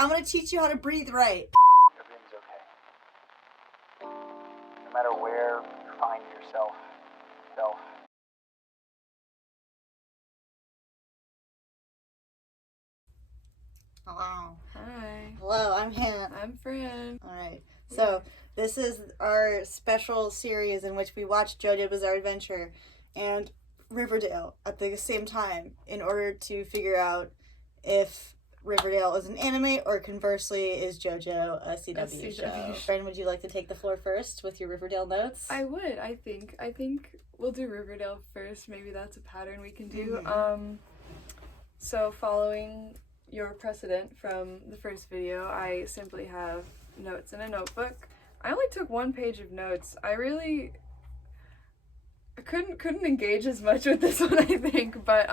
I'm gonna teach you how to breathe right. Everything's okay. No matter where you find yourself. Hello. Hi. Hello, I'm Hannah. I'm Fran. Alright, so this is our special series in which we watch JoJo Bizarre Adventure and Riverdale at the same time in order to figure out if Riverdale is an anime or conversely is JoJo a CW show. Fran, would you like to take the floor first with your Riverdale notes? I would, I think we'll do Riverdale first. Maybe that's a pattern we can do. So following your precedent from the first video, I simply have notes in a notebook. I only took 1 page of notes. I couldn't engage as much with this one, I think, but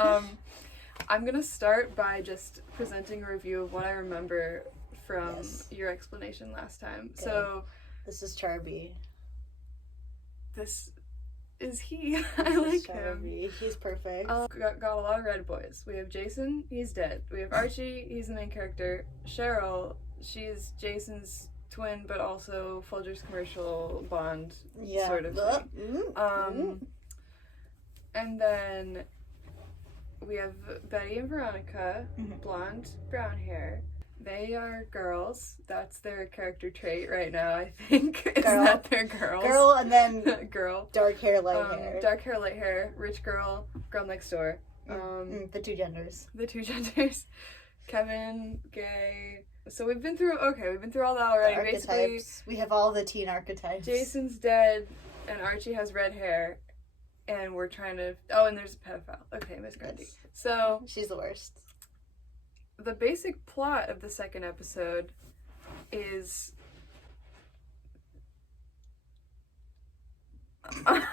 I'm gonna start by just presenting a review of what I remember from your explanation last time. Okay. So this is Charby. This is he. I like Charby. him. He's perfect. Got a lot of red boys. We have Jason, he's dead. We have Archie, he's the main character. Cheryl, she's Jason's twin, but also Folger's commercial bond sort of thing. And then we have Betty and Veronica, blonde, brown hair. They are girls. That's their character trait right now, I think. Is that they're girls. Girl, and then girl. Dark hair, light hair. Dark hair, light hair. Rich girl. Girl next door. The two genders. The two genders. Kevin, gay. So we've been through all that already. Basically, we have all the teen archetypes. Jason's dead, and Archie has red hair, and we're trying to... Oh, and there's a pedophile. Okay, Miss Grundy. Yes. So... She's the worst. The basic plot of the second episode is... No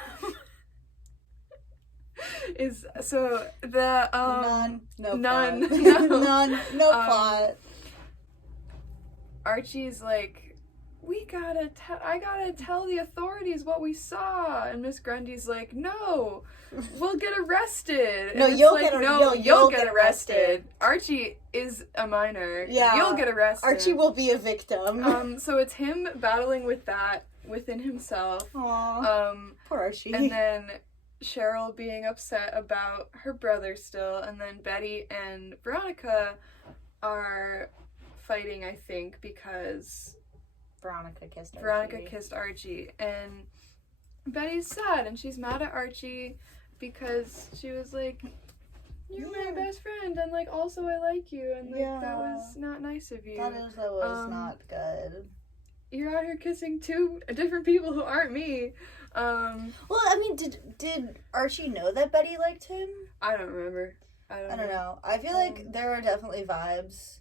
plot. Archie's like, I gotta tell the authorities what we saw, and Miss Grundy's like, no, we'll get arrested. No, you'll get arrested. Archie is a minor. Yeah, you'll get arrested. Archie will be a victim. So it's him battling with that within himself. Aww. Poor Archie. And then Cheryl being upset about her brother still, and then Betty and Veronica are fighting, I think, because Veronica kissed Archie, and Betty's sad, and she's mad at Archie because she was like, you're my best friend, and like also I like you, and like that was not nice of you. That was not good. You're out here kissing 2 different people who aren't me. Well, I mean, did Archie know that Betty liked him? I don't remember. I don't know. I feel like there are definitely vibes.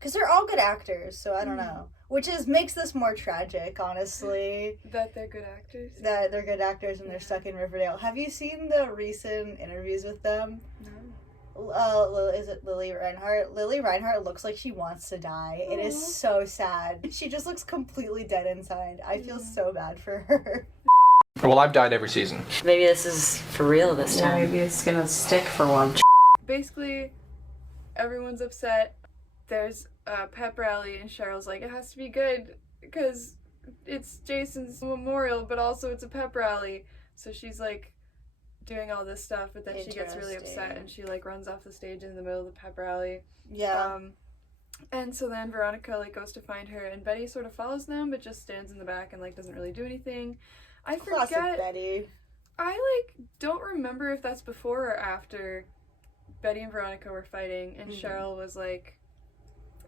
Because they're all good actors, so I don't know. Which makes this more tragic, honestly. That they're good actors? That they're good actors and they're stuck in Riverdale. Have you seen the recent interviews with them? No. Is it Lily Reinhart? Lily Reinhart looks like she wants to die. Aww. It is so sad. She just looks completely dead inside. I feel so bad for her. Well, I've died every season. Maybe this is for real this time. Maybe it's gonna stick for once. Basically, everyone's upset. There's a pep rally, and Cheryl's like, it has to be good because it's Jason's memorial, but also it's a pep rally. So she's like doing all this stuff, but then she gets really upset and she like runs off the stage in the middle of the pep rally. Yeah. And so then Veronica like goes to find her, and Betty sort of follows them, but just stands in the back and like doesn't really do anything. Classic Betty. I like don't remember if that's before or after Betty and Veronica were fighting, and Cheryl was like,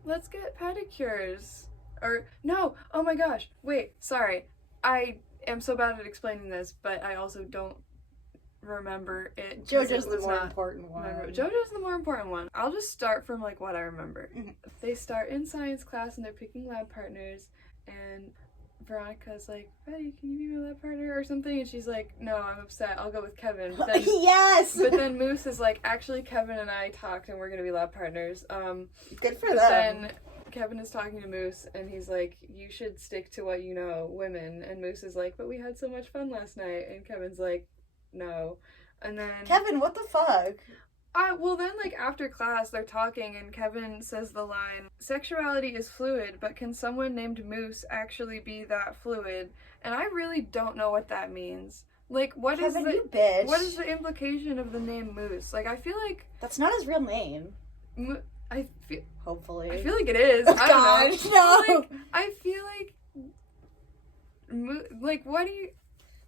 let's get pedicures. Or, no, oh my gosh, wait, sorry. I am so bad at explaining this, but I also don't remember it. JoJo's the more important one. JoJo's the more important one. I'll just start from, like, what I remember. They start in science class, and they're picking lab partners, and Veronica's like, Betty, can you be my lab partner or something? And she's like, no, I'm upset. I'll go with Kevin. But then, yes! But then Moose is like, actually, Kevin and I talked and we're going to be lab partners. Good for them. Then Kevin is talking to Moose and he's like, you should stick to what you know, women. And Moose is like, but we had so much fun last night. And Kevin's like, no. And then... Kevin, what the fuck? Well, then, like, after class, they're talking, and Kevin says the line, "Sexuality is fluid, but can someone named Moose actually be that fluid?" And I really don't know what that means. Like, Kevin, you bitch. what is the implication of the name Moose? Like, I feel like... That's not his real name. Hopefully. I I feel like it is. I don't know. No. Like, I feel like... what do you...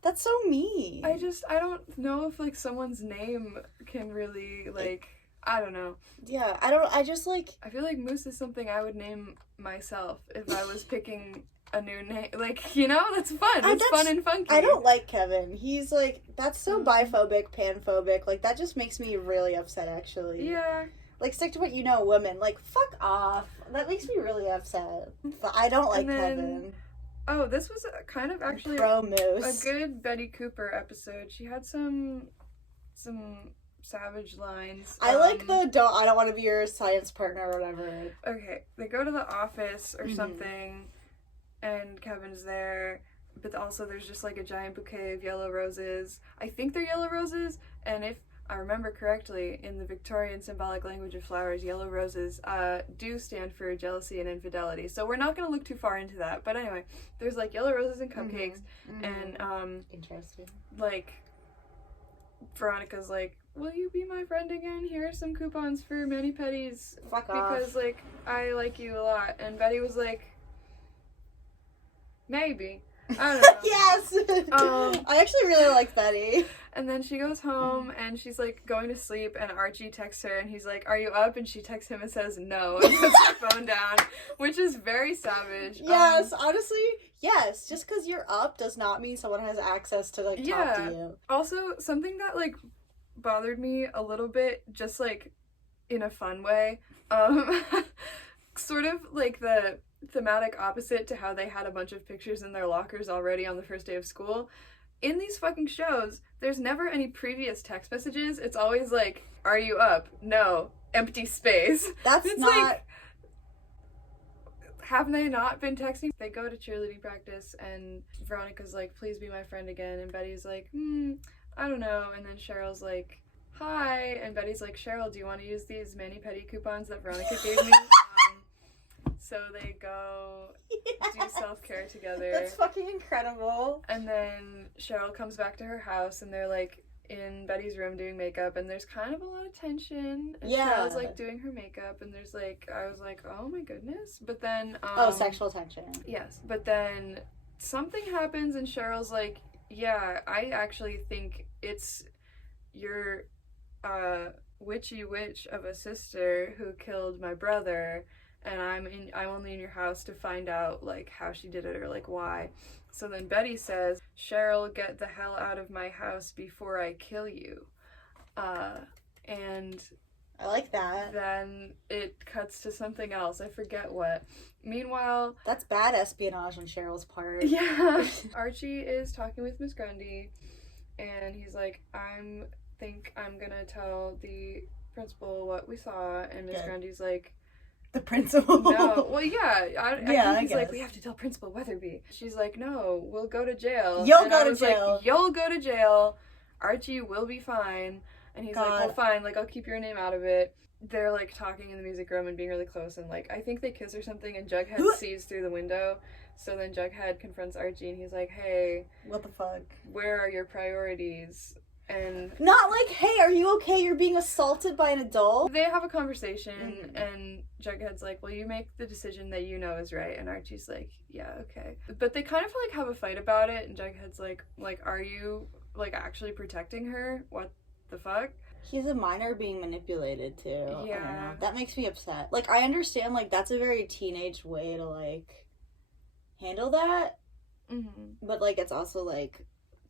That's so mean. I don't know if, like, someone's name can really, like, I don't know. Yeah, I feel like Moose is something I would name myself if I was picking a new name. Like, you know, that's fun. It's fun and funky. I don't like Kevin. He's, like, that's so biphobic, panphobic. Like, that just makes me really upset, actually. Yeah. Like, stick to what you know, women. Like, fuck off. That makes me really upset. But I don't like Kevin. Oh, this was kind of actually a good Betty Cooper episode. She had some savage lines. I like I don't want to be your science partner or whatever. Okay, they go to the office or something, and Kevin's there, but also there's just like a giant bouquet of yellow roses. I think they're yellow roses, and if I remember correctly, in the Victorian symbolic language of flowers, yellow roses do stand for jealousy and infidelity. So we're not going to look too far into that. But anyway, there's like yellow roses and cupcakes, and interesting. Like, Veronica's like, "Will you be my friend again? Here are some coupons for mani-pedis because like I like you a lot." And Betty was like, "Maybe." I don't know. Yes! I actually really like Betty. And then she goes home, and she's, like, going to sleep, and Archie texts her, and he's like, "Are you up?" And she texts him and says, "No," and puts her phone down, which is very savage. Yes, honestly, yes. Just because you're up does not mean someone has access to, like, talk to you. Also, something that, like, bothered me a little bit, just, like, in a fun way, sort of, like, the thematic opposite to how they had a bunch of pictures in their lockers already on the first day of school. In these fucking shows, there's never any previous text messages. It's always like, "Are you up? No. Empty space." That's not... Like, have they not been texting? They go to cheerleading practice, and Veronica's like, "Please be my friend again." And Betty's like, I don't know. And then Cheryl's like, "Hi." And Betty's like, "Cheryl, do you want to use these mani-pedi coupons that Veronica gave me?" So they go do self-care together. That's fucking incredible. And then Cheryl comes back to her house, and they're, like, in Betty's room doing makeup, and there's kind of a lot of tension. And Cheryl's, like, doing her makeup, and there's, like, I was like, oh my goodness. But then... sexual tension. Yes. But then something happens, and Cheryl's like, "Yeah, I actually think it's your, witchy witch of a sister who killed my brother, and I'm only in your house to find out, like, how she did it or, like, why." So then Betty says, "Cheryl, get the hell out of my house before I kill you." And I like that. Then it cuts to something else. I forget what. Meanwhile... That's bad espionage on Cheryl's part. Yeah. Archie is talking with Miss Grundy, and he's like, I think I'm gonna tell the principal what we saw, and Miss Grundy's like... The principal? No. Well, yeah. I think he's guess. like, "We have to tell Principal Weatherby." She's like, "No, we'll go to jail." You'll go to jail. Like, "You'll go to jail. Archie will be fine." And he's like, "Well, fine. Like, I'll keep your name out of it." They're, like, talking in the music room and being really close, and, like, I think they kiss or something, and Jughead sees through the window. So then Jughead confronts Archie, and he's like, "Hey. What the fuck? Where are your priorities?" And... Not like, "Hey, are you okay? You're being assaulted by an adult?" They have a conversation, and Jughead's like, "Well, you make the decision that you know is right," and Archie's like, "Yeah, okay." But they kind of, like, have a fight about it, and Jughead's like, "Are you, like, actually protecting her? What the fuck?" He's a minor being manipulated, too. Yeah. That makes me upset. Like, I understand, like, that's a very teenage way to, like, handle that. But, like, it's also, like...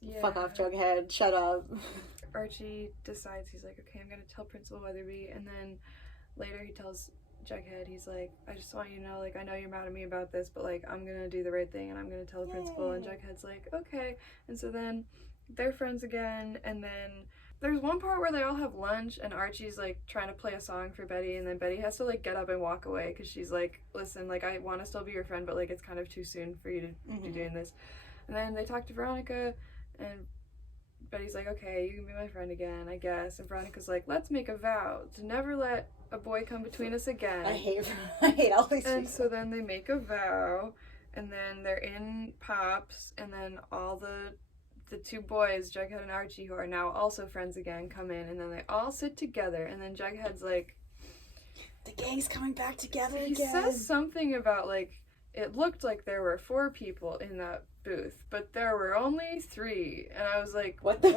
Yeah. Fuck off, Jughead. Shut up. Archie decides, he's like, "Okay, I'm gonna tell Principal Weatherby," and then later he tells Jughead, he's like, "I just want you to know, like, I know you're mad at me about this, but, like, I'm gonna do the right thing, and I'm gonna tell the principal." And Jughead's like, "Okay." And so then they're friends again, and then there's one part where they all have lunch, and Archie's, like, trying to play a song for Betty, and then Betty has to, like, get up and walk away, because she's like, "Listen, like, I want to still be your friend, but, like, it's kind of too soon for you to be doing this." And then they talk to Veronica, and Betty's like, okay, you can be my friend again, I guess. And Veronica's like, let's make a vow to never let a boy come between us again. I hate all these people. And so then they make a vow, and then they're in Pops, and then all the two boys, Jughead and Archie, who are now also friends again, come in, and then they all sit together, and then Jughead's like, the gang's coming back together again. He says something about, like, it looked like there were 4 people in that booth, but there were only 3. And I was like, what do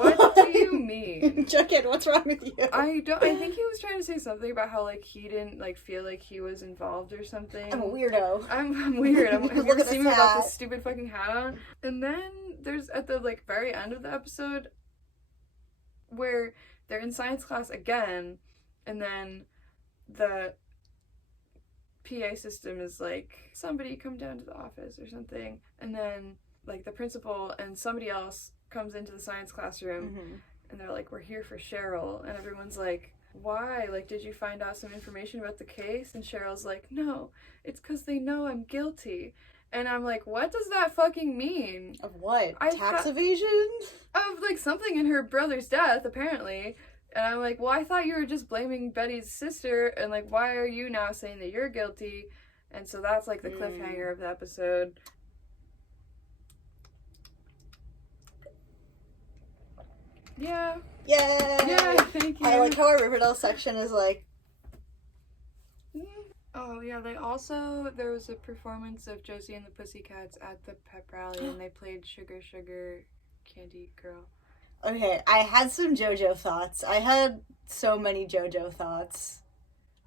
you mean? Jughead, what's wrong with you? I think he was trying to say something about how, like, he didn't, like, feel like he was involved or something. I'm a weirdo. I'm weird. Have you ever seen me without hat. this stupid fucking hat on? And then there's, at the, like, very end of the episode, where they're in science class again, and then the PA system is like, somebody come down to the office or something, and then like the principal and somebody else comes into the science classroom, and they're like, we're here for Cheryl, and everyone's like, why? Like, did you find out some information about the case? And Cheryl's like, no, it's because they know I'm guilty. And I'm like, what does that fucking mean? Of what? Tax evasion? Of like something in her brother's death, apparently. And I'm like, well, I thought you were just blaming Betty's sister, and, like, why are you now saying that you're guilty? And so that's, like, the cliffhanger of the episode. Yeah. Yay! Yeah, thank you. I like how our Riverdale section is, like... Oh, yeah, there was a performance of Josie and the Pussycats at the pep rally, and they played Sugar Sugar Candy Girl. Okay, I had some JoJo thoughts. I had so many JoJo thoughts.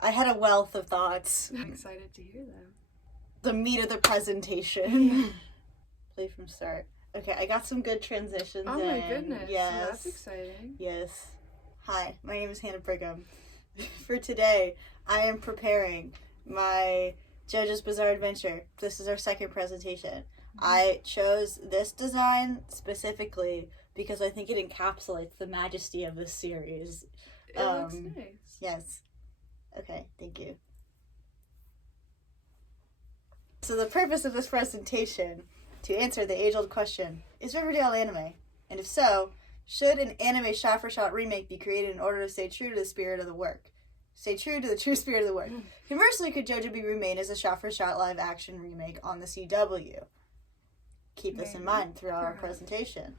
I had a wealth of thoughts. I'm excited to hear them. The meat of the presentation. Play from start. Okay, I got some good transitions Oh my goodness. Yes. So that's exciting. Yes. Hi, my name is Hannah Brigham. For today, I am preparing my JoJo's Bizarre Adventure. This is our second presentation. I chose this design specifically because I think it encapsulates the majesty of this series. It looks nice. Yes. Okay, thank you. So the purpose of this presentation, to answer the age-old question, is Riverdale anime? And if so, should an anime shot-for-shot remake be created in order to stay true to the spirit of the work? Stay true to the true spirit of the work. Conversely, could JoJo be remade as a shot-for-shot live-action remake on the CW? Keep this in mind throughout our presentation.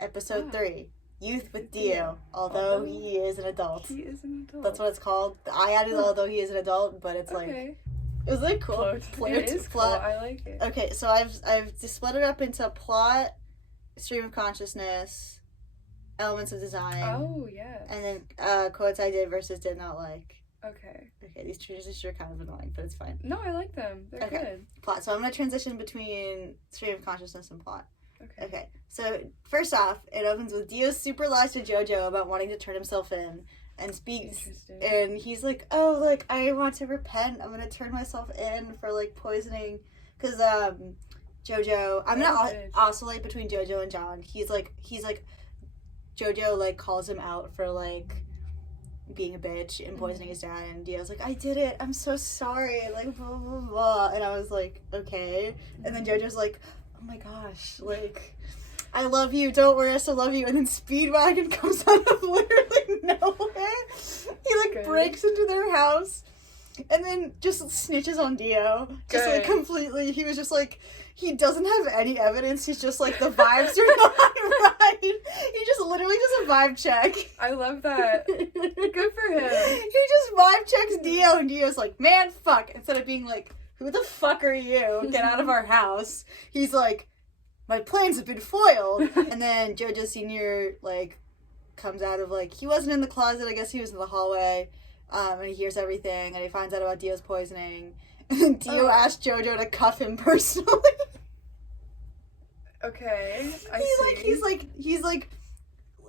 Episode 3, Youth with Dio, although he is an adult. He is an adult. That's what it's called. I added although he is an adult, but it's like... Okay. It was like cool. It is cool. I like it. Okay, so I've just split it up into plot, stream of consciousness, elements of design. Oh, yes. And then quotes I did versus did not like. Okay. Okay, these transitions are kind of annoying, but it's fine. No, I like them. They're good. Plot. So I'm going to transition between stream of consciousness and plot. Okay. So first off, it opens with Dio super lies to JoJo about wanting to turn himself in and speaks. And he's like, oh, like, I want to repent. I'm going to turn myself in for, like, poisoning. Because, JoJo, I'm going to oscillate between JoJo and John. He's like, JoJo, like, calls him out for, like, being a bitch and poisoning his dad. And Dio's like, I did it. I'm so sorry. Like, blah, blah, blah. And I was like, okay. And then JoJo's like, oh my gosh, like, I love you, don't worry, I still love you. And then Speedwagon comes out of literally nowhere. He, like, breaks into their house and then just snitches on Dio. Just, like, completely. He was just, like, he doesn't have any evidence. He's just, like, the vibes are not right. He just literally does a vibe check. I love that. Good for him. He just vibe checks Dio, and Dio's like, man, fuck. Instead of being like, who the fuck are you? Get out of our house. He's like, my plans have been foiled. And then JoJo Sr., like, comes out of, like, he wasn't in the closet. I guess he was in the hallway. And he hears everything. And he finds out about Dio's poisoning. And then Dio asks JoJo to cuff him personally. Okay. He's like,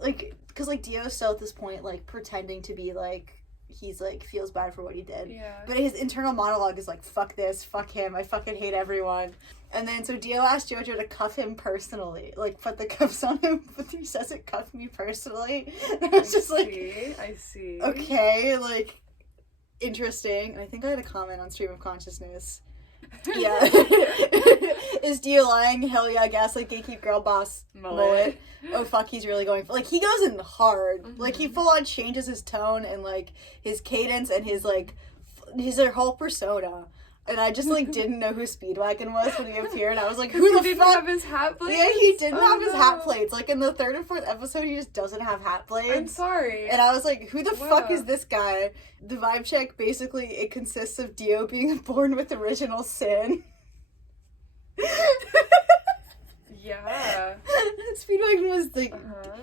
because, like, Dio's still at this point, like, pretending to be, like, he's, like, feels bad for what he did. Yeah. But his internal monologue is like, fuck this, fuck him, I fucking hate everyone. And then, so Dio asked JoJo to cuff him personally. Like, put the cuffs on him, but he says it, cuff me personally. And I was just like... I see. Okay, like, interesting. And I think I had a comment on Stream of Consciousness Yeah. Is Dio lying? Hell yeah, gaslight, gatekeep, girl boss, mullet. Oh fuck, he's really going for, like, he goes in hard. Mm-hmm. Like, he full on changes his tone and, like, his cadence and his, like, his whole persona. And I just, like, didn't know who Speedwagon was when he appeared. I was like, who the fuck? He didn't have his hat plates? Yeah, he didn't have his hat plates. Like, in the 3rd and 4th episode, he just doesn't have hat plates. I'm sorry. And I was like, who the fuck is this guy? The vibe check, basically, it consists of Dio being born with original sin. Yeah. Speedwagon was like,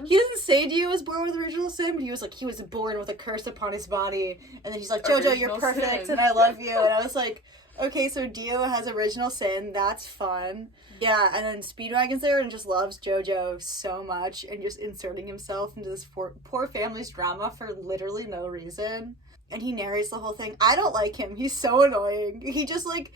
he doesn't say Dio was born with original sin, but he was like, he was born with a curse upon his body. And then he's like, Jojo, original you're perfect, sin. and I love you. And I was like, okay, so Dio has original sin, that's fun. Yeah, and then Speedwagon's there and just loves Jojo so much and just inserting himself into this poor family's drama for literally no reason. And he narrates the whole thing. I don't like him. He's so annoying. He just, like,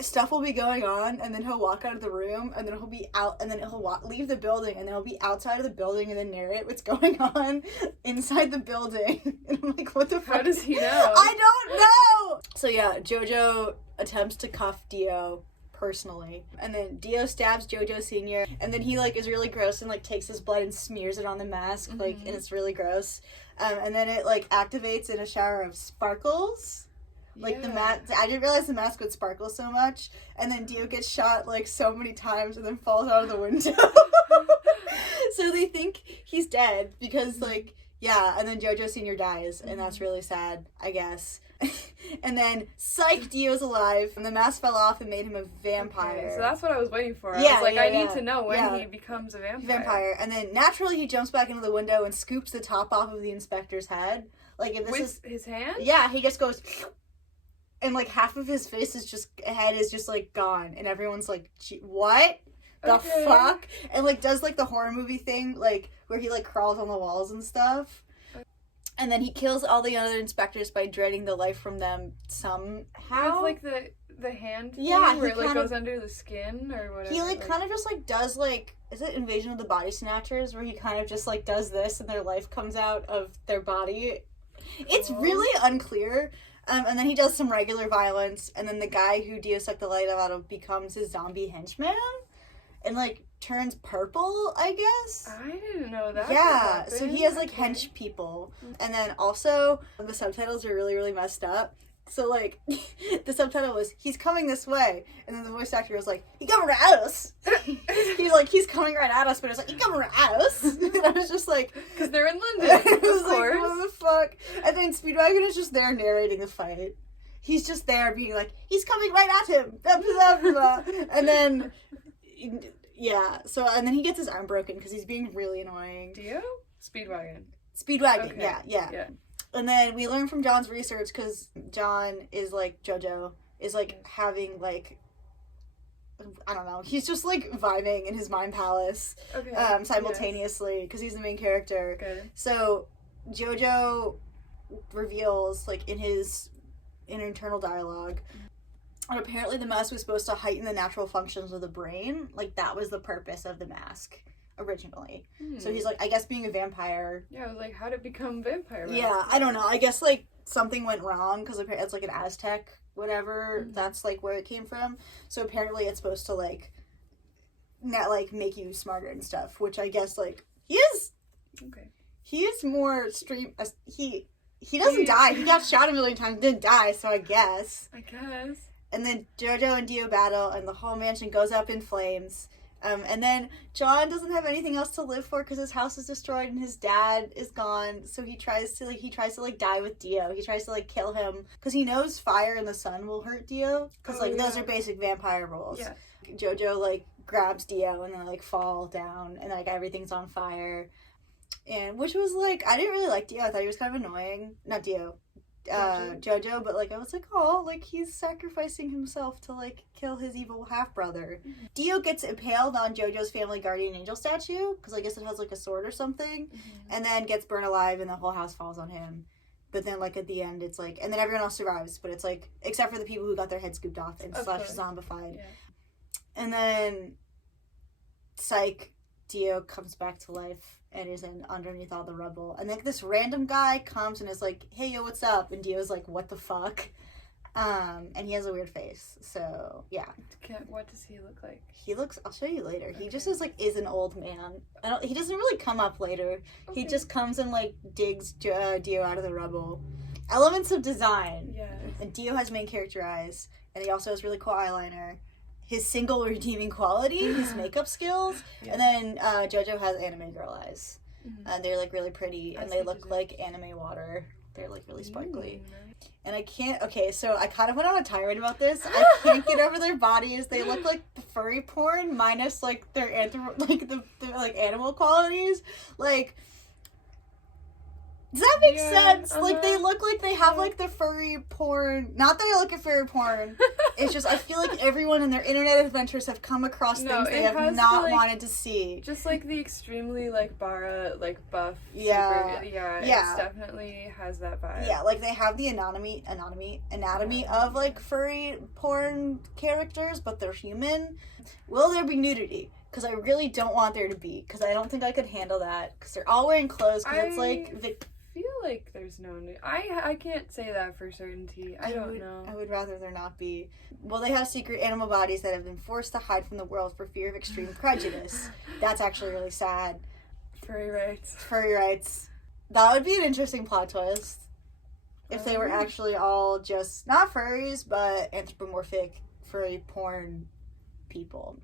stuff will be going on, and then he'll walk out of the room, and then he'll be out, and then he'll leave the building, and then he'll be outside of the building and then narrate what's going on inside the building. And I'm like, what the fuck? How does he know? I don't know! So yeah, Jojo attempts to cuff Dio personally, and then Dio stabs Jojo Sr., and then he, like, is really gross and, like, takes his blood and smears it on the mask, like, and it's really gross. And then it, like, activates in a shower of sparkles. Like, the I didn't realize the mask would sparkle so much. And then Dio gets shot, like, so many times and then falls out of the window. So they think he's dead because, like, yeah. And then Jojo Sr. dies. And that's really sad, I guess. And then, psych, Dio's alive. And the mask fell off and made him a vampire. Okay, so that's what I was waiting for. Yeah, I was like, I need yeah. to know when he becomes a vampire. And then, naturally, he jumps back into the window and scoops the top off of the inspector's head. Like, if this With his hand? Yeah, he just goes... And, like, half of his face is just, head is just, like, gone. And everyone's like, what? The fuck? And, like, does, like, the horror movie thing, like, where he, like, crawls on the walls and stuff. And then he kills all the other inspectors by dreading the life from them somehow. With, like, the hand thing? Yeah, where it, like, goes under the skin or whatever. He, like, kind of just, like, does, like, is it Invasion of the Body Snatchers? Where he kind of just, like, does this and their life comes out of their body. It's really unclear. And then he does some regular violence, and then the guy who Dio sucked the light out of becomes his zombie henchman, and, like, turns purple, I guess? I didn't know that. Yeah, so he has, like, hench people. And then also, the subtitles are really, really messed up. So, like, the subtitle was, he's coming this way. And then the voice actor was like, he coming at us. He's like, he's coming right at us, but it's like, he coming at us. And I was just like... Because they're in London, I was of like, course. what the fuck? And then Speedwagon is just there narrating the fight. He's just there being like, he's coming right at him. Blah, blah, blah, blah. And then... Yeah, so, and then he gets his arm broken because he's being really annoying. Dio? Speedwagon, okay. Yeah. And then we learn from John's research, because John is, like, Jojo, is, like, having, like, I don't know, he's just, like, vibing in his mind palace simultaneously, because he's the main character. Okay. So, Jojo reveals, like, in his internal dialogue, and apparently the mask was supposed to heighten the natural functions of the brain. Like, that was the purpose of the mask originally. So he's like, I guess being a vampire. Yeah, I was like, how did it become vampire? Yeah, I don't know. I guess, like, something went wrong because it's, like, an Aztec, whatever. That's, like, where it came from. So apparently it's supposed to, like, not, like, make you smarter and stuff, which I guess, like, he is. Okay. He is more he doesn't die. He got shot a million times, didn't die, so I guess. And then Jojo and Dio battle, and the whole mansion goes up in flames. And then John doesn't have anything else to live for because his house is destroyed and his dad is gone. So he tries to die with Dio. He tries to, like, kill him because he knows fire and the sun will hurt Dio. Because, those are basic vampire rules. Yeah. Jojo, like, grabs Dio and then, like, fall down and, like, everything's on fire. And, which was, like, I didn't really like Dio. I thought he was kind of annoying. Not Dio. Jojo, but, like, I was like, oh, like, he's sacrificing himself to, like, kill his evil half-brother. Dio gets impaled on Jojo's family guardian angel statue, because I guess it has, like, a sword or something, and then gets burned alive, and the whole house falls on him. But then, like, at the end, it's, like, and then everyone else survives, but it's, like, except for the people who got their heads scooped off and zombified. Yeah. And then, psych, Dio comes back to life and is underneath all the rubble. And then this random guy comes and is like, hey, yo, what's up? And Dio's like, what the fuck? And he has a weird face. So, yeah. What does he look like? He looks, I'll show you later. Okay. He just is an old man. He doesn't really come up later. Okay. He just comes and, like, digs Dio out of the rubble. Elements of design. Yeah. And Dio has main character eyes. And he also has really cool eyeliner. His single redeeming quality, his makeup skills. Yeah. And then Jojo has anime girl eyes. Mm-hmm. And they're, like, really pretty. I And see they look Jojo. like anime water. They're, like, really sparkly. Right. And I can't, okay, so I kind of went on a tirade about this. I can't get over their bodies. They look like furry porn minus, like, their the animal qualities. Like, does that make sense? Like, they look like they have, like, the furry porn. Not that I look at furry porn. It's just, I feel like everyone in their internet adventures have come across things they have not wanted to see. Just, like, the extremely, like, bara, like, buff. Yeah. Super, yeah. Yeah. It definitely has that vibe. Yeah, like, they have the anatomy of, like, furry porn characters, but they're human. Will there be nudity? Because I really don't want there to be, because I don't think I could handle that, because they're all wearing clothes, because it's, like... I feel like there's no new. I can't say that for certainty. I don't know. I would rather there not be. Well, they have secret animal bodies that have been forced to hide from the world for fear of extreme prejudice. That's actually really sad. Furry rights. Furry rights. That would be an interesting plot twist. If they were actually all just, not furries, but anthropomorphic furry porn people.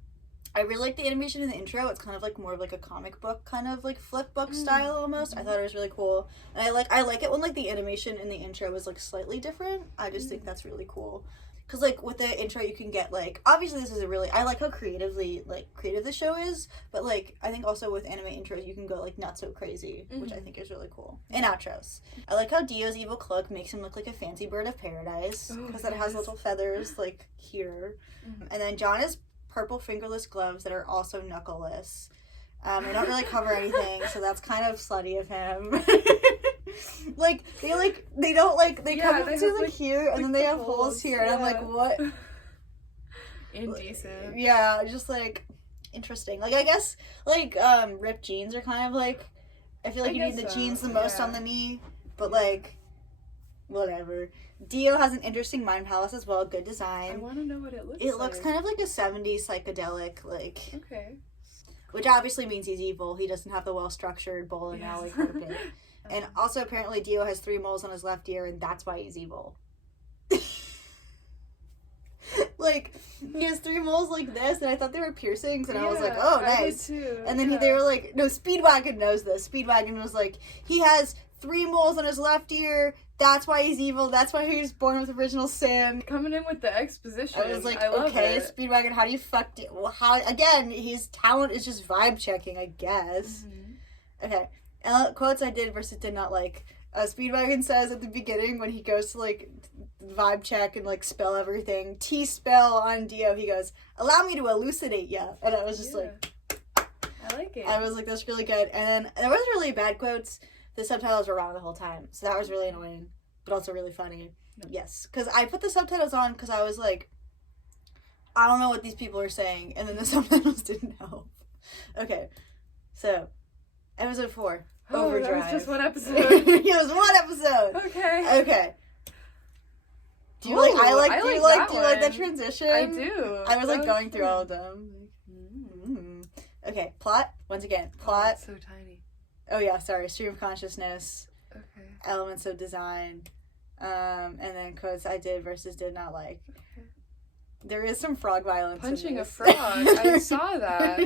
I really like the animation in the intro. It's kind of like more of like a comic book kind of like flip book style almost. I thought it was really cool. And I like it when like the animation in the intro is like slightly different. I just think that's really cool. Cause like with the intro you can get like, obviously this is I like how creative the show is, but like I think also with anime intros you can go like not so crazy, which I think is really cool. And outros. I like how Dio's evil cloak makes him look like a fancy bird of paradise, because it has little feathers like here. And then John is purple fingerless gloves that are also knuckleless. They don't really cover anything, so that's kind of slutty of him. they come up to like here, and then they have holes here, and I'm like, what? Indecent. Yeah, just like interesting. Like I guess like ripped jeans are kind of like, I feel like you need the jeans the most on the knee, but like whatever. Dio has an interesting mind palace as well. Good design. I want to know what it looks like. It looks kind of like a 70s psychedelic, like... Okay. Which obviously means he's evil. He doesn't have the well-structured bowling alley carpet. And also, apparently, Dio has 3 moles on his left ear, and that's why he's evil. Like, he has 3 moles like this, and I thought they were piercings, and I was like, oh, nice. I did too. And then they were like, no, Speedwagon knows this. Speedwagon was like, he has 3 moles on his left ear, that's why he's evil, that's why he was born with original sin. Coming in with the exposition. I was like, I love okay, it. Speedwagon, how do you well, how, again, his talent is just vibe checking, I guess. Okay, quotes I did versus did not like. Speedwagon says at the beginning when he goes to, like, vibe check and, like, spell everything, T-spell on Dio, he goes, allow me to elucidate ya. And I was just like... I like it. I was like, that's really good. And then there was really bad quotes. The subtitles were wrong the whole time. So that was really annoying, but also really funny. Yes. Because I put the subtitles on because I was like, I don't know what these people are saying. And then the subtitles didn't help. Okay. So, episode 4. Overdrive. That was just one episode. It was one episode. Okay. Okay. Do you Ooh, like that one. transition? I do. I was like That going was through fun. all of them. Okay, plot. Once again, plot. It's so tiny. Oh yeah, sorry. Stream of consciousness. Okay. Elements of design. And then quotes I did versus did not like. Okay. There is some frog violence. Punching in a this. frog. I saw that.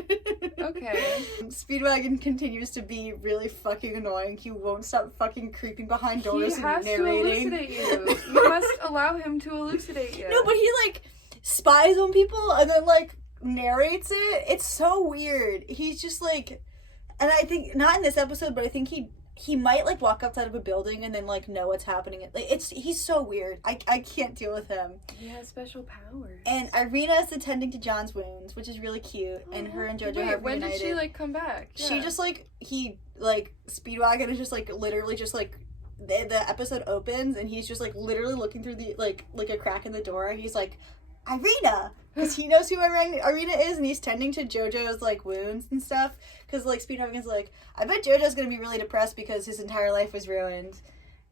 Okay. Speedwagon continues to be really fucking annoying. He won't stop fucking creeping behind doors He and has narrating. to elucidate you. You must allow him to elucidate you. No, but he like spies on people and then like narrates it. It's so weird. He's just like, and I think not in this episode, but I think he might like walk outside of a building and then like know what's happening. Like he's so weird. I can't deal with him. He has special powers. And Irina is attending to John's wounds, which is really cute. And her and JoJo have when reunited. did she like come back? She just like Speedwagon is just like literally just like the episode opens and he's just like literally looking through the like a crack in the door. He's like, Irina, because he knows who Irina is, and he's tending to JoJo's like wounds and stuff. Because like Speedwagon's like, I bet JoJo's gonna be really depressed because his entire life was ruined.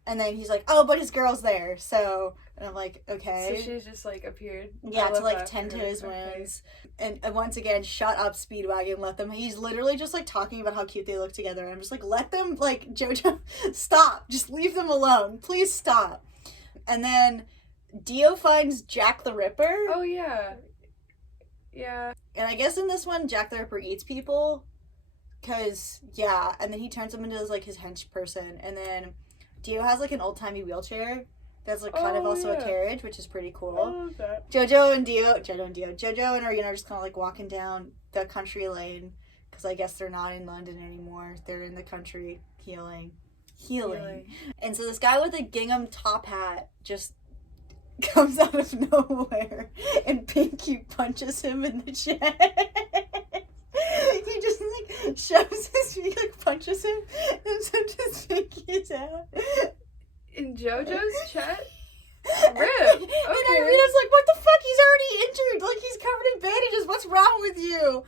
And then he's like, oh, but his girl's there. So, and I'm like, okay. So she's just, like, appeared. Yeah, to, like, tend to his wounds. And once again, shut up, Speedwagon, let them. He's literally just, like, talking about how cute they look together. And I'm just like, let them, like, JoJo, stop. Just leave them alone. Please stop. And then Dio finds Jack the Ripper. Oh, yeah. Yeah. And I guess in this one, Jack the Ripper eats people. Because, yeah. And then he turns him into, like, his hench person. And then Dio has, like, an old-timey wheelchair that's, like, kind of also a carriage, which is pretty cool. I love that. Jojo and Arena are just kind of, like, walking down the country lane, because I guess they're not in London anymore. They're in the country healing. And so this guy with a gingham top hat just comes out of nowhere and Pinky punches him in the chest. He just, like, shoves his feet, like, punches him, and sometimes Pinky's out. In JoJo's chest? Rip. And Okay. Irina's like, what the fuck? He's already injured. Like, he's covered in bandages. What's wrong with you?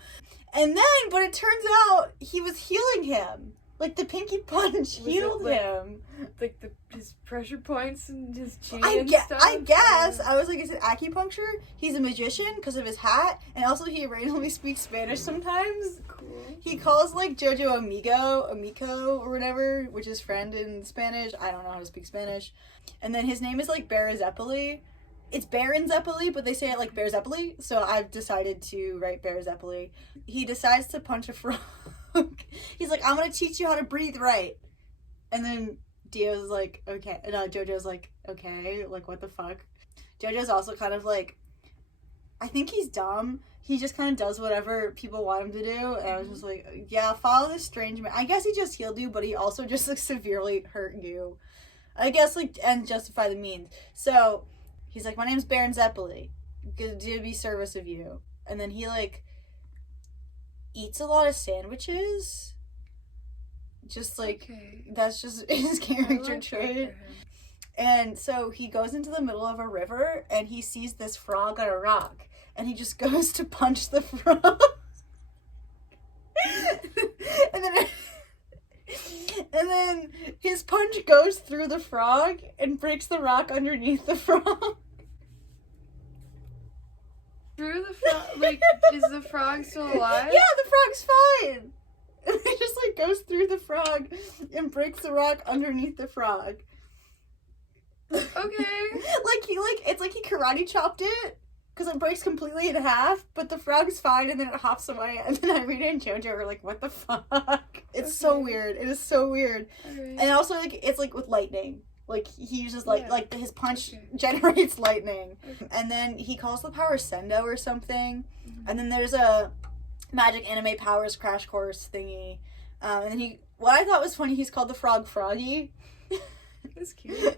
And then, but it turns out he was healing him. Like, the Pinky punch healed him. Like, his pressure points and his chi I and stuff? I guess. I was like, is it acupuncture? He's a magician because of his hat. And also, he randomly speaks Spanish sometimes. Cool. He calls, like, Jojo amico, or whatever, which is friend in Spanish. I don't know how to speak Spanish. And then his name is, like, Baron-Zeppeli. It's Baron-Zeppeli, but they say it like Bear-Zeppeli, so I've decided to write Bear-Zeppeli. He decides to punch a frog. He's like, I'm gonna teach you how to breathe right. And then Dio's like, okay. No, Jojo's like, okay, like, what the fuck? Jojo's also kind of like, I think he's dumb. He just kind of does whatever people want him to do. And I was just like, yeah, follow this strange man. I guess he just healed you, but he also just, like, severely hurt you. I guess, like, and justify the means. So, he's like, my name's Baron-Zeppeli. Good to be service of you. And then he, like, eats a lot of sandwiches. Just, like, that's just his character trait. And so he goes into the middle of a river and he sees this frog on a rock. And he just goes to punch the frog. And then his punch goes through the frog and breaks the rock underneath the frog. Through the frog? Like, is the frog still alive? Yeah, the frog's fine. And he just, like, goes through the frog and breaks the rock underneath the frog. Okay. It's like he karate chopped it, because it breaks completely in half, but the frog's fine, and then it hops away, and then Irina and Jojo are like, what the fuck? It's so weird. It is so weird. Right. And also, like, it's, like, with lightning. Like, he uses, like, his punch generates lightning. Okay. And then he calls the power Sendo or something. Mm-hmm. And then there's a magic anime powers crash course thingy. And then what I thought was funny, he's called the frog Froggy. That's cute.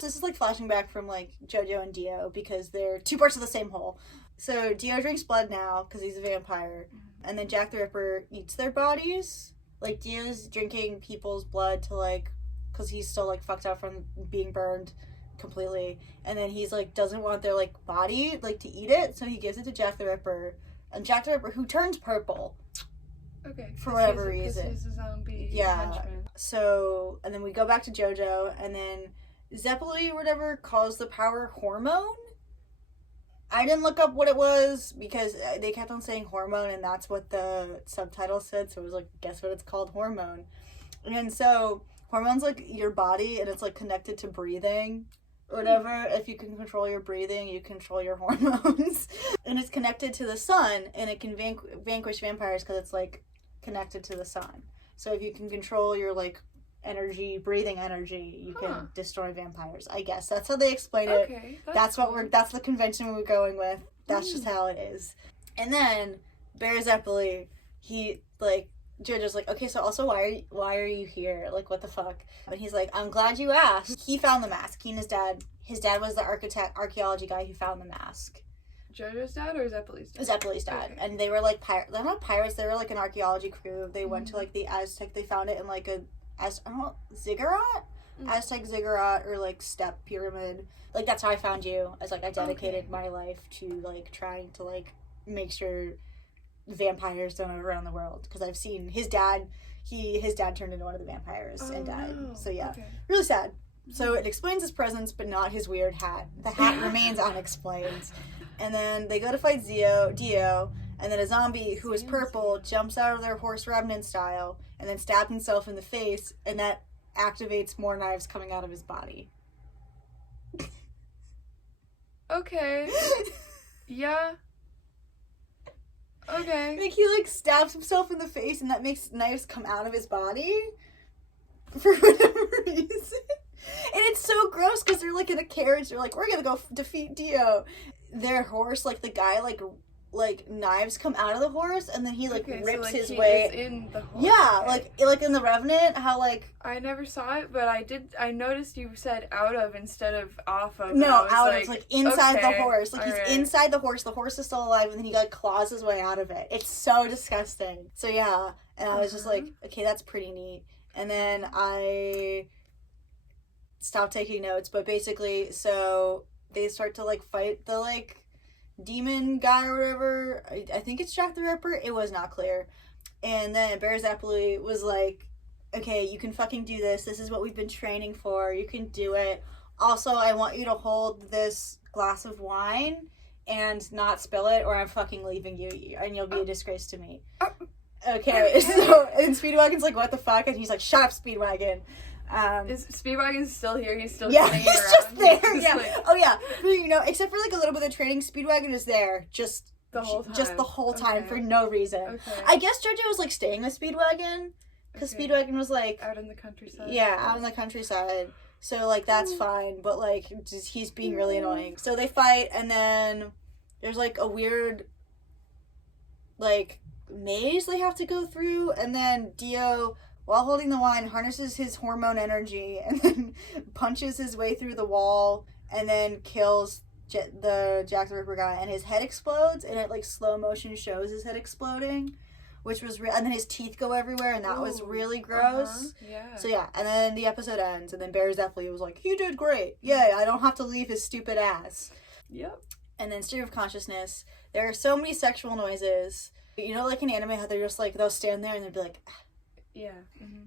This is, like, flashing back from, like, Jojo and Dio, because they're two parts of the same whole. So Dio drinks blood now, because he's a vampire. Mm-hmm. And then Jack the Ripper eats their bodies. Like, Dio's drinking people's blood to, like, because he's still, like, fucked up from being burned completely. And then he's, like, doesn't want their, like, body, like, to eat it, so he gives it to Jack the Ripper. And Jack the Ripper, who turns purple. Okay. For whatever reason. Because he's a zombie henchman. So, and then we go back to JoJo, and then Zeppeli or whatever calls the power hormone. I didn't look up what it was, because they kept on saying hormone, and that's what the subtitle said, so it was like, guess what it's called? Hormone. And so, hormone's like your body, and it's like connected to breathing or whatever. If you can control your breathing, you control your hormones. And it's connected to the sun, and it can vanquish vampires because it's like connected to the sun. So if you can control your, like, energy, breathing energy, you can destroy vampires. I guess that's how they explain it. Okay, that's the convention we're going with. That's just how it is. And then Bear-Zeppeli, he, like, Jojo's like, okay, so also why are you here? Like, what the fuck? And he's like, I'm glad you asked. He found the mask. He and his dad was the archaeology guy who found the mask. JoJo's dad or Zeppeli's dad? Zeppeli's dad. Okay. And they were, like, they're not pirates, they were, like, an archaeology crew. They went to, like, the Aztec, they found it in, like, ziggurat? Aztec ziggurat, or, like, step pyramid. Like, that's how I found you. As, like, I dedicated my life to, like, trying to, like, make sure vampires don't around the world, because I've seen his dad. His dad turned into one of the vampires and died. No. So yeah, Okay. really sad. So it explains his presence, but not his weird hat. The hat remains unexplained. And then they go to fight Dio, and then a zombie who is purple jumps out of their horse revenant style and then stabs himself in the face, and that activates more knives coming out of his body. Okay. Yeah. Okay. Like, he, like, stabs himself in the face, and that makes knives come out of his body for whatever reason. And it's so gross, because they're, like, in a carriage. They're like, we're gonna go defeat Dio. Their horse, like, the guy, like knives come out of the horse, and then he, like, Okay, rips so, like, his he way. is in the horse. Yeah, Okay. like in the Revenant, how, like... I never saw it, but I noticed you said out of instead of off of. No, and I was out of, like, inside the okay, horse. Like, he's alright. inside the horse is still alive, and then he, like, claws his way out of it. It's so disgusting. So, yeah, and I was just like, okay, that's pretty neat. And then I stopped taking notes, but basically, so they start to, like, fight the, like, demon guy or whatever. I think it's Jack the Ripper. It was not clear. And then inadvisably was like, okay, you can fucking do this. This is what we've been training for. You can do it. Also, I want you to hold this glass of wine and not spill it, or I'm fucking leaving you, and you'll be a disgrace to me. Okay, so, and Speedwagon's like, what the fuck? And he's like, shut up, Speedwagon. Is Speedwagon still here? He's still Yeah, hanging he's around. just there. He's Yeah. like, Oh yeah. You know, except for like a little bit of training, Speedwagon is there just the whole time. Just the whole time Okay. for no reason. Okay. I guess JoJo was like staying with Speedwagon because Okay. Speedwagon was like Out in the countryside. yeah, out in the countryside. So like that's fine, but like just, he's being really annoying. So they fight, and then there's like a weird like maze they have to go through, and then Dio, while holding the wine, harnesses his hormone energy and then punches his way through the wall and then kills the Jack the Ripper guy, and his head explodes, and it like slow motion shows his head exploding, which was and then his teeth go everywhere, and that was Ooh, really gross. Yeah. So yeah, and then the episode ends, and then Barry Zeppeli was like, "You did great, yay! I don't have to leave his stupid ass." Yep. And then Stream of Consciousness, there are so many sexual noises. You know, like in anime, how they're just like, they'll stand there and they'll be like, Yeah. Mm-hmm.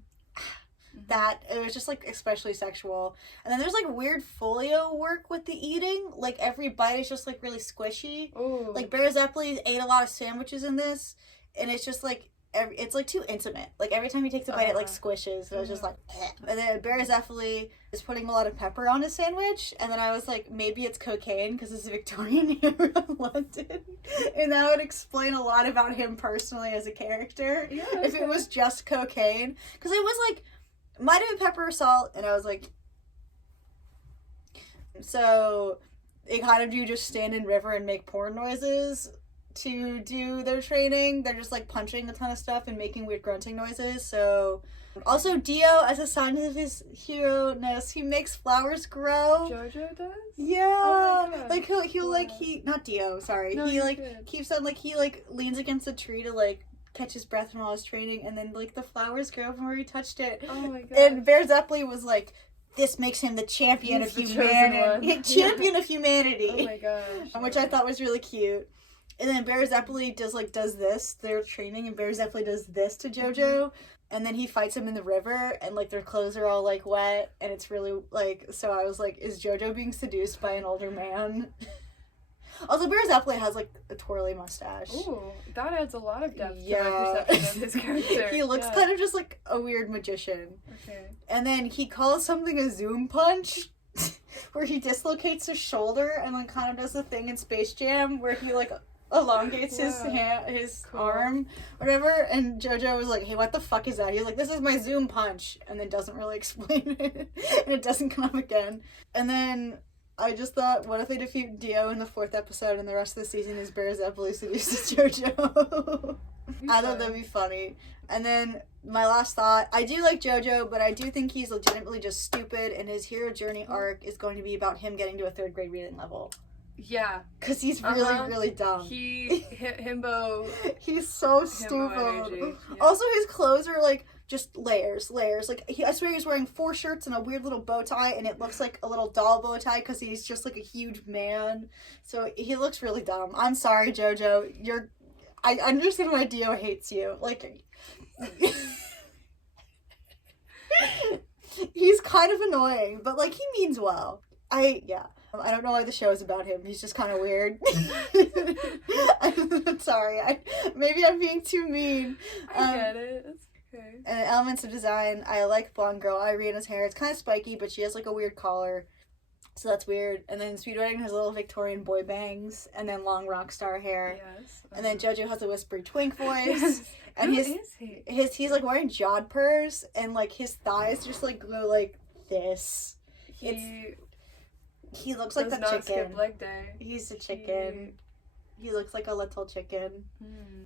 that. It was just like especially sexual. And then there's like weird folio work with the eating. Like every bite is just like really squishy. Ooh. Like Barry Zeppeli ate a lot of sandwiches in this, and it's just like, it's like too intimate. Like every time he takes a bite, it like squishes. So I was just like, eh. And then Barry Zeppeli is putting a lot of pepper on his sandwich, and then I was like, maybe it's cocaine because it's a Victorian era of London, and that would explain a lot about him personally as a character. Yeah, If it was just cocaine, because it was like, might have been pepper or salt, and I was like, so they kind of do just stand in river and make porn noises to do their training. They're just like punching a ton of stuff and making weird grunting noises. So also Dio, as a sign of his hero-ness, he makes flowers grow. JoJo does? Yeah. Oh my God. Like he'll like Wow. not Dio, sorry. No, he you're like good. keeps on like he like leans against a tree to like catch his breath from all his training, and then like the flowers grow from where he touched it. Oh my God. And Bear Zeppeli was like, this makes him the champion He's of the chosen humanity. one. Champion of humanity. Oh my gosh. Which I thought was really cute. And then Bear Zeppeli does this, their training, and Bear Zeppeli does this to JoJo, and then he fights him in the river, and like their clothes are all like wet, and it's really like, so I was like, is JoJo being seduced by an older man? Also, Bear Zeppeli has like a twirly mustache. Ooh, that adds a lot of depth Yeah. to my perception of his character. He looks Yeah. kind of just like a weird magician. Okay. And then he calls something a zoom punch, where he dislocates his shoulder and then kind of does the thing in Space Jam where he like elongates his Wow. hand, his Cool. arm, whatever. And JoJo was like, "Hey, what the fuck is that?" He's like, "This is my zoom punch," and then doesn't really explain it, and it doesn't come up again. And then I just thought, what if they defeat Dio in the 4th episode, and the rest of the season is Bear Zeppeli seduces JoJo? I thought that'd be funny. And then my last thought, I do like JoJo, but I do think he's legitimately just stupid, and his hero journey arc is going to be about him getting to a 3rd grade reading level. Yeah. Because he's really, really dumb. Himbo. He's so Himbo stupid. energy, yeah. Also, his clothes are like just layers. Like I swear he's wearing 4 shirts and a weird little bow tie, and it looks like a little doll bow tie because he's just like a huge man. So he looks really dumb. I'm sorry, JoJo. I understand why Dio hates you. Like, he's kind of annoying, but, like, he means well. I don't know why the show is about him. He's just kind of weird. I'm sorry. Maybe I'm being too mean. I get it. It's okay. And elements of design, I like blonde girl Irina's hair. It's kind of spiky, but she has, like, a weird collar. So that's weird. And then Speedwagon has little Victorian boy bangs, and then long rock star hair. Yes. And then Jojo has a whispery twink voice. Yes. And Who is he? He's like wearing jodhpurs, and like his thighs just like go like this. He looks like does that not chicken. skip leg day. He's a chicken. He looks like a little chicken.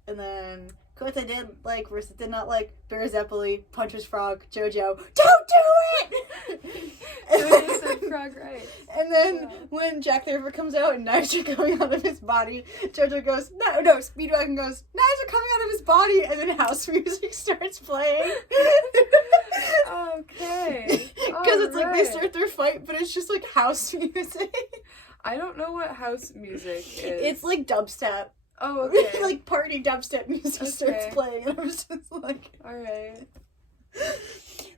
And then, of course, I did like versus did not like Bear Zeppeli, Puncher's Frog, Jojo. Don't do it! Jojo said frog right. And then when Jack the Ripper comes out and knives are coming out of his body, Jojo goes, no, Speedwagon goes, knives are coming out of his body, and then house music starts playing. Okay. Because it's like they start their fight, but it's just like house music. I don't know what house music is. It's like dubstep. Oh, okay. Like party dubstep music starts playing, and I was just like, alright.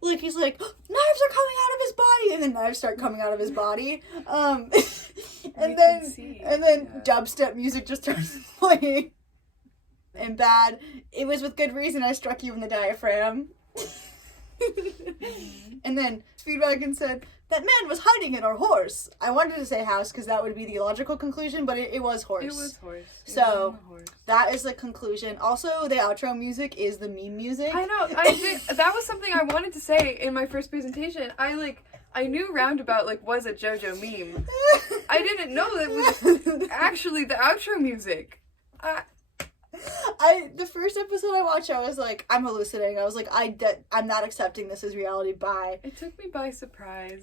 Like he's like, knives are coming out of his body, and then knives start coming out of his body. And then dubstep music just starts playing. And bad. It was with good reason I struck you in the diaphragm. And then Speedwagon said, that man was hiding in our horse. I wanted to say house because that would be the logical conclusion, but it was horse. It was horse. So that is the conclusion. Also, the outro music is the meme music. I know. That was something I wanted to say in my first presentation. I knew Roundabout was a JoJo meme. I didn't know that was actually the outro music. The first episode I watched, I was like, I'm hallucinating. I was like, I'm not accepting this as reality. Bye. It took me by surprise.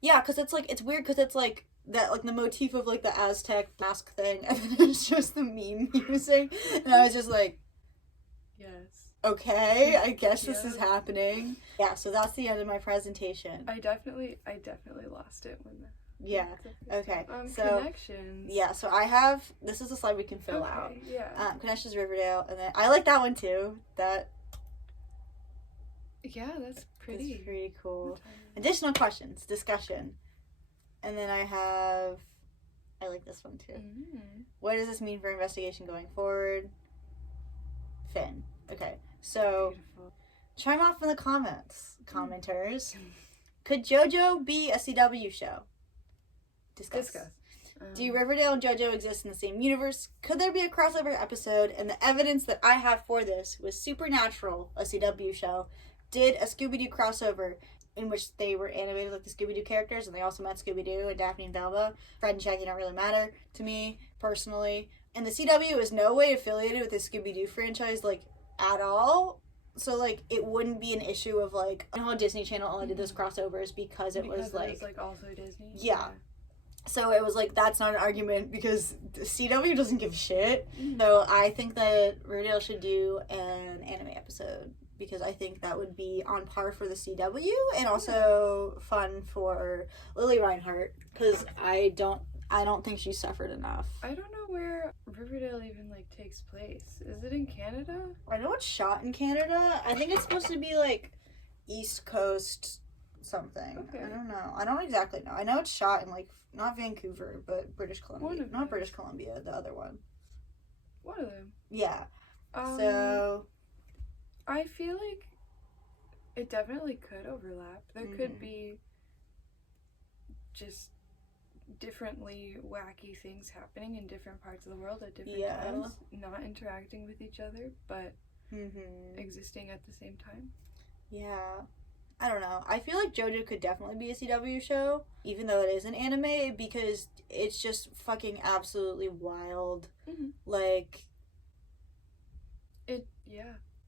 Yeah, because it's weird because it's like that, like the motif of like the Aztec mask thing, and then it's just the meme music, and I was just like, yes. Okay, I guess this is happening. Yeah, so that's the end of my presentation. I definitely lost it when yeah. Okay. So connections. Yeah, so I have this is a slide we can fill out. Yeah. Connections Riverdale, and then I like that one too. That's pretty cool. Additional questions, discussion. And then I like this one too. What does this mean for investigation going forward? Finn. Okay. So, chime off in the comments, commenters. Could JoJo be a CW show? Discuss. Do Riverdale and JoJo exist in the same universe? Could there be a crossover episode? And the evidence that I have for this was Supernatural, a CW show, did a Scooby-Doo crossover in which they were animated like the Scooby-Doo characters, and they also met Scooby-Doo and Daphne and Velma. Fred and Shaggy don't really matter to me, personally. And the CW is no way affiliated with the Scooby-Doo franchise, at all. So, it wouldn't be an issue of, how Disney Channel only did those crossovers because it was also Disney? Yeah. So it was, that's not an argument because the CW doesn't give a shit. So I think that Riverdale should do an anime episode because I think that would be on par for the CW and also fun for Lily Reinhart because I don't think she suffered enough. I don't know where Riverdale even takes place. Is it in Canada? I know it's shot in Canada. I think it's supposed to be East Coast something. Okay. I don't know. I don't exactly know. I know it's shot in not Vancouver, but British Columbia. Not British Columbia, the other one. One of them. Yeah. So I feel like it definitely could overlap. There could be just differently wacky things happening in different parts of the world at different times, not interacting with each other, but existing at the same time. Yeah. I don't know. I feel like JoJo could definitely be a CW show, even though it is an anime, because it's just fucking absolutely wild.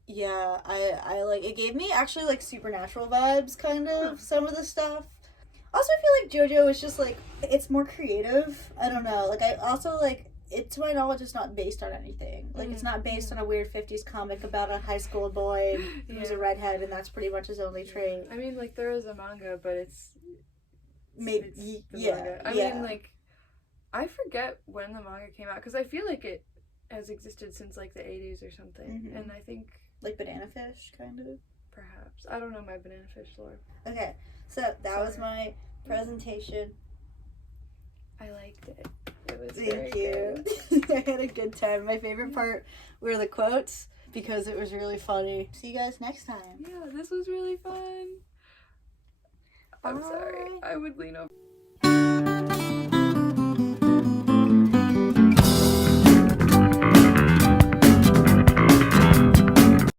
Yeah, I it gave me actually Supernatural vibes, kind of, some of the stuff. Also, I feel like JoJo is just it's more creative. I don't know. I also to my knowledge, it's not based on anything. Like, it's not based on a weird 50s comic about a high school boy who's a redhead, and that's pretty much his only trait. I mean, like, there is a manga, but it's Maybe, manga. I mean, like, I forget when the manga came out, because I feel like it has existed since, like, the 80s or something, and I think... Like Banana Fish, kind of? Perhaps. I don't know my Banana Fish lore. Okay, so that was my presentation. I liked it. It was Thank very you. good. I had a good time. My favorite part were the quotes, because it was really funny. See you guys next time. Yeah, this was really fun. I'm sorry. I would lean over.